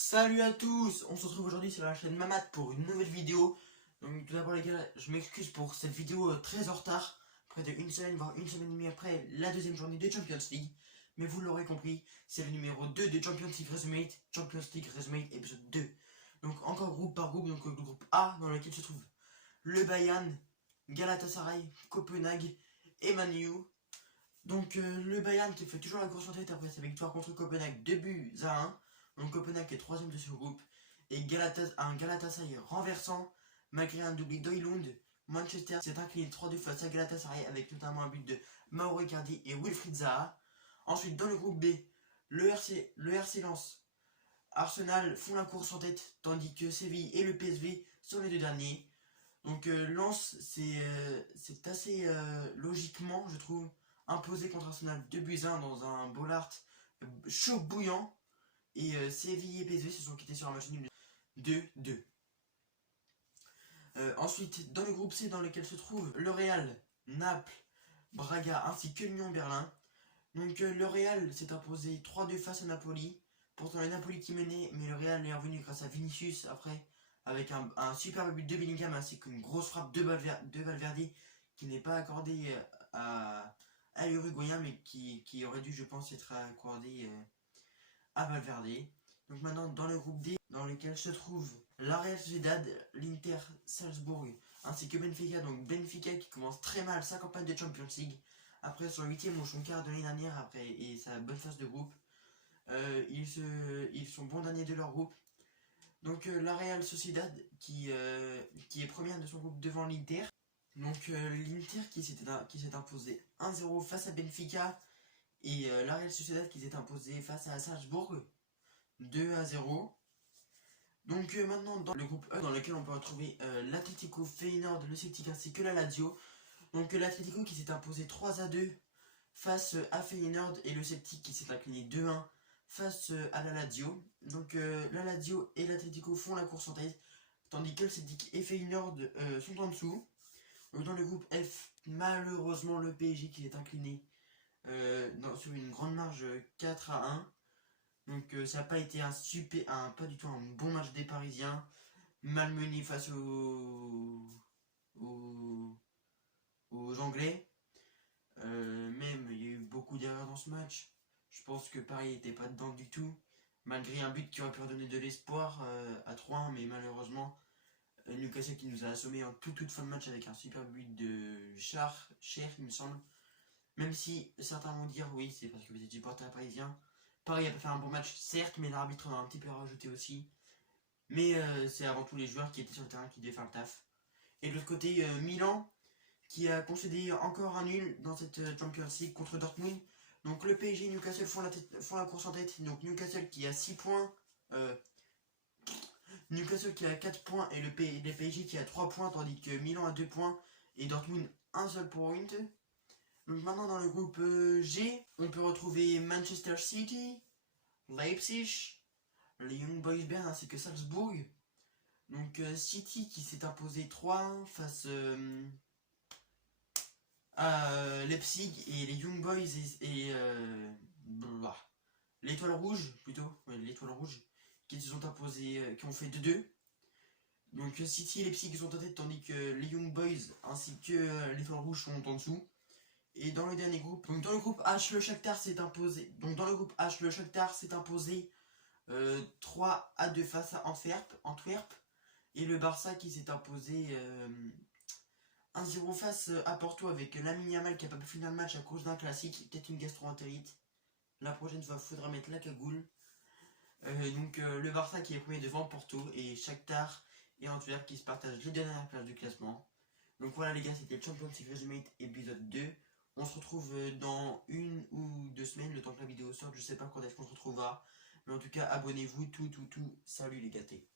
Salut à tous, on se retrouve aujourd'hui sur la chaîne Mamat pour une nouvelle vidéo. Donc tout d'abord les gars, je m'excuse pour cette vidéo très en retard, près d'une semaine, voire une semaine et demie après la deuxième journée de Champions League. Mais vous l'aurez compris, c'est le numéro 2 de Champions League Resumate épisode 2. Donc encore groupe par groupe, donc le groupe A dans lequel se trouve le Bayern, Galatasaray, Copenhague et Man U. Donc le Bayern qui fait toujours la course en tête après sa victoire contre Copenhague 2-1. Donc Copenhague est troisième de ce groupe. Et un Galatasaray renversant, malgré un doublé d'Oilund. Manchester s'est incliné 3-2 face à Galatasaray avec notamment un but de Mauro Icardi et Wilfried Zaha. Ensuite dans le groupe B, le RC Lens, Arsenal font la course en tête, tandis que Séville et le PSV sont les deux derniers. Donc Lens c'est assez logiquement je trouve imposé contre Arsenal 2-1 dans un Bollard chaud bouillant. Et Séville et PSV se sont quittés sur un match nul 2-2. Ensuite, dans le groupe C dans lequel se trouvent le Real, Naples, Braga ainsi que Lyon Berlin. Donc le Real s'est imposé 3-2 face à Napoli. Pourtant le Napoli qui menait, mais le Real est revenu grâce à Vinicius après, avec un superbe but de Bellingham ainsi qu'une grosse frappe de Valverde qui n'est pas accordée à l'Uruguayen, mais qui aurait dû je pense être accordée à Valverde. Donc maintenant dans le groupe D dans lequel se trouve la Real Sociedad, l'Inter Salzbourg ainsi que Benfica. Donc Benfica qui commence très mal sa campagne de Champions League après son 8ème ou son quart de l'année dernière après et sa bonne phase de groupe. Ils sont bons derniers de leur groupe. Donc la Real Sociedad qui est première de son groupe devant l'Inter. Donc l'Inter qui s'est imposé 1-0 face à Benfica. Et la Real Sociedad qui s'est imposée face à Salzbourg 2-0. Donc maintenant dans le groupe E dans lequel on peut retrouver l'Atlético, Feyenoord, le Celtic ainsi que la Lazio. Donc l'Atlético qui s'est imposé 3-2 face à Feyenoord et le Celtic qui s'est incliné 2-1 face à la Lazio. Donc la Lazio et l'Atlético font la course en tête, tandis que le Celtic et Feyenoord sont en dessous. Donc dans le groupe F, malheureusement le PSG qui s'est incliné sur une grande marge 4-1. Donc ça n'a pas été pas du tout un bon match des Parisiens, malmené face aux Anglais. Même il y a eu beaucoup d'erreurs dans ce match. Je pense que Paris n'était pas dedans du tout, malgré un but qui aurait pu redonner de l'espoir à 3-1, mais malheureusement Newcastle qui nous a assommé en toute fin de match avec un super but de Cher il me semble. Même si certains vont dire oui c'est parce que vous êtes supporter parisien. Paris a pas fait un bon match certes, mais l'arbitre en a un petit peu rajouté aussi. Mais c'est avant tout les joueurs qui étaient sur le terrain qui devaient faire le taf. Et de l'autre côté Milan qui a concédé encore un nul dans cette Champions League contre Dortmund. Donc le PSG et Newcastle font la course en tête. Donc Newcastle qui a 6 points, Newcastle qui a 4 points et le PSG qui a 3 points, tandis que Milan a 2 points et Dortmund un seul point. Donc maintenant dans le groupe G, on peut retrouver Manchester City, Leipzig, les Young Boys Bern ainsi que Salzbourg. Donc City qui s'est imposé 3-1 face à Leipzig, et les Young Boys et l'Étoile Rouge plutôt, l'Étoile Rouge qui se sont imposés, qui ont fait 2-2. Donc City et Leipzig sont en tête, tandis que les Young Boys ainsi que l'Étoile Rouge sont en dessous. Et dans le dernier groupe, donc dans le groupe H, le Shakhtar s'est imposé. Donc dans le groupe H, le Shakhtar s'est imposé 3-2 face à Antwerp. Et le Barça qui s'est imposé 1-0 face à Porto avec Lamine Yamal qui n'a pas pu finir le match à cause d'un classique, peut-être une gastro-entérite. La prochaine fois, il faudra mettre la cagoule. Donc le Barça qui est premier devant Porto et Shakhtar et Antwerp qui se partagent les dernières places du classement. Donc voilà les gars, c'était le Champions League Resumate épisode 2. On se retrouve dans 1 ou 2 semaines, le temps que la vidéo sorte, je sais pas quand est-ce qu'on se retrouvera. Mais en tout cas, abonnez-vous, tout. Salut les gâtés.